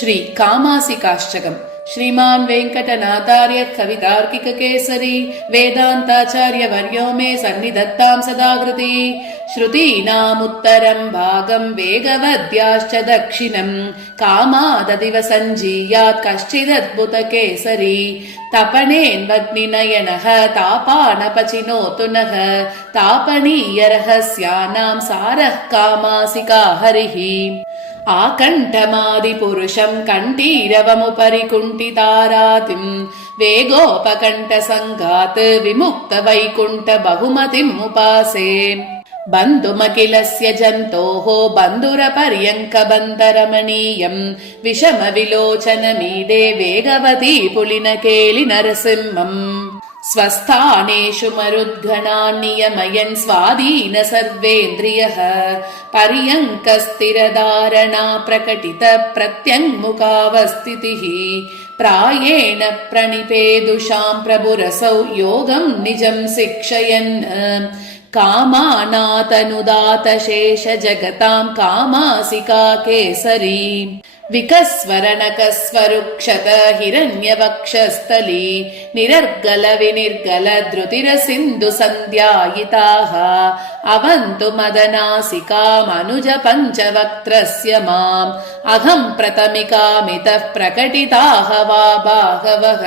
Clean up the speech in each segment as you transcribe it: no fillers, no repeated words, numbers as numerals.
ಶ್ರೀ ಕಾಮಾಸಿಕಾಷ್ಟಕಂ. ಶ್ರೀಮಾನ್ ವೆಂಕಟನಾಥಾರ್ಯ ಕವಿತಾರ್ಕಿಕ ಕೇಸರಿ ವೇದಾಂತಾಚಾರ್ಯ ವರ್ಯೋ ಮೇ ಸನ್ನಿಧತ್ತಾಂ ಸದಾಕೃತಿ. ಶ್ರುತೀನಾಮುತ್ತರಂ ಭಾಗಂ ವೇಗವದ್ಯಾಶ್ಚ ದಕ್ಷಿಣಂ ಕಾಮಾದದಿವ ಸಂಜೀಯಾತ್ ಕಶ್ಚಿದದ್ಭುತ ಕೇಸರಿ. ತಪಣೇನ್ವಗ್ನಿನಯನಃ ತಾಪಾನಪಚಿನೋತು ನಃ ತಾಪಣೀಯ ರಹಸ್ಯಾನಾಂ ಸಾರಃ ಕಾಮಾಸಿಕಾ ಹರಿಃ. ಆಕಂಠಮಾದಿಪುರುಷಂ ಕಂಠೀರವಮುಪರಿ ಕುಂಠಿತಾರಾತಿಂ ವೇಗೋಪಕಂಠ ಸಂಗಾತ್ ವಿಮುಕ್ತ ವೈಕುಂಠ ಬಹುಮತಿಂ ಉಪಾಸೆ. ಬಂಧುಮಖಿಲಸ್ಯ ಜಂತೋಃ ಬಂಧುರಪರ್ಯಂಕ ಬಂಧರಮಣೀಯಂ ವಿಷಮ ವಿಲೋಚನಮೀಡೆ ವೇಗವತಿ ಪುಲಿನಕೇಳಿ ನರಸಿಂಹಂ. ಸ್ವಸ್ಥಾನೇಷು ಮರುದ್ಗಣಾನ್ ನಿಯಮಯನ್ ಸ್ವಾಧೀನ ಸರ್ವೇಂದ್ರಿಯಃ ಪರ್ಯಂಕ ಸ್ಥಿರಧಾರಣಾ ಪ್ರಕಟಿತ ಪ್ರತ್ಯಂಗುಖಾವಸ್ಥಿತಿಃ. ಪ್ರಾಯೇಣ ಪ್ರಣಿಪೇದುಷಾಂ ಪ್ರಭುರಸೌ ಯೋಗಂ ನಿಜಂ ಶಿಕ್ಷಯನ್ ಕಾಮಾನಾತನುದಾತ ಶೇಷ ಜಗತಾಂ ಕಾಮಾಸಿಕಾ ಕೇಸರಿ. ವಿಕಸ್ವರನಕಸ್ವರುಕ್ಷತ ಹಿರಣ್ಯವಕ್ಷಸ್ಥಲಿ ನಿರರ್ಗಲ ವಿನಿರ್ಗಲ ಧೃತಿರ ಸಿಂಧು ಸಂಧ್ಯಾಯಿತಾಃ ಅವಂತು ಮದನಾಸಿಕಾಮನುಜ ಪಂಚವಕ್ತ್ರಸ್ಯ ಮಾಂ ಅಹಂ ಪ್ರಥಮಿಕಾಮಿತಃ ಪ್ರಕಟಿತಾಃ ವಾ ಬಾಹವಃ.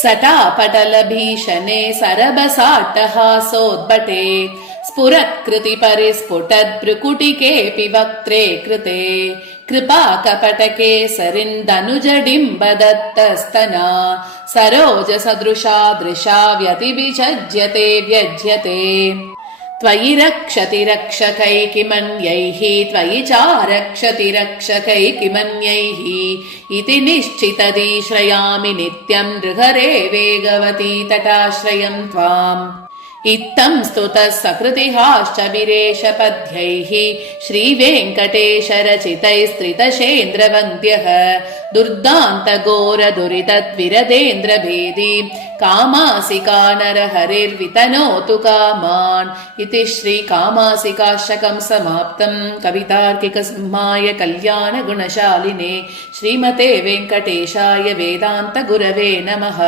ಸಟಾಪಟಲ ಭೀಷಣೆ ಸರಬಸಾಟ್ಟಹಾಸೋದ್ಭಟೆ ಸ್ಫುರತ್ಕೃತಿ ಪರಿಸ್ಫುಟದ್ ಭ್ರುಕುಟಿಕೇಪಿ ವಕ್ತ್ರೇ ಕೃತೆ. ಕೃಪಾಕಪಟಕೇಸರಿಂದನುಜಡಿಂಬದತ್ತಸ್ತನಾ ಸರೋಜ ಸದೃಶಾದೃಶಾ ವ್ಯತಿವಿಚಜ್ಯತೆ ವ್ಯಜ್ಯತೆ. ತ್ವಯಿ ರಕ್ಷತಿ ರಕ್ಷಕೈ ಕಿಮನ್ಯೈಃ ತ್ವಯಿ ಚಾರಕ್ಷತಿ ರಕ್ಷಕೈ ಕಿಮನ್ಯೈಃ ಇತಿ ನಿಶ್ಚಿತದಿ ಶ್ರಯಾಮಿ ನಿತ್ಯಂ ನೃಹರೇ ವೇಗವತಿ ತಟಾಶ್ರಯಂ ತ್ವಾಂ. ಇತ್ತಂ ಸ್ತುತಃ ಸಕೃತಿಹಾಶ್ಚ ವಿರೇಶ ಪದ್ಯೈಃ ಶ್ರೀವೆಂಕಟೇಶ ರಚಿತೈಸ್ತ್ರಿತಶೇಂದ್ರವಂದ್ಯಃ ದುರ್ದಾಂತ ಘೋರ ದುರಿತದ್ವಿರದೇಂದ್ರ ಭೇದಿ ಕಾಮಾಸಿಕಾ ನರಹರಿರ್ವಿತನೋತು ಕಾಮಾನ್. ಇತಿ ಶ್ರೀ ಕಾಮಾಸಿಕಾಷ್ಟಕಂ ಸಮಾಪ್ತಂ. ಕವಿತಾರ್ಕಿಕ ಸಿಂಹಾಯ ಕಲ್ಯಾಣ ಗುಣಶಾಲಿನೇ ಶ್ರೀಮತೆ ವೆಂಕಟೇಶಾಯ ವೇದಾಂತ ಗುರವೇ ನಮಃ.